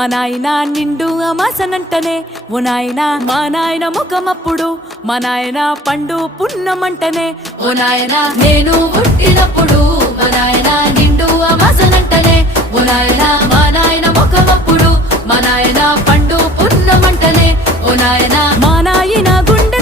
మా నాయన నిండు అమాసనంటనే ఓ నాయన మా నాయన ముఖమప్పుడు మా నాయన పండు పున్నమంటనే ఓ నాయన నేను పుట్టినప్పుడు మా నాయన నిండు అమాసనంటనే ఓ నాయన మా నాయన ముఖమప్పుడు మా నాయన పండు పున్నమంటనే ఓ నాయన మా నాయన గుండె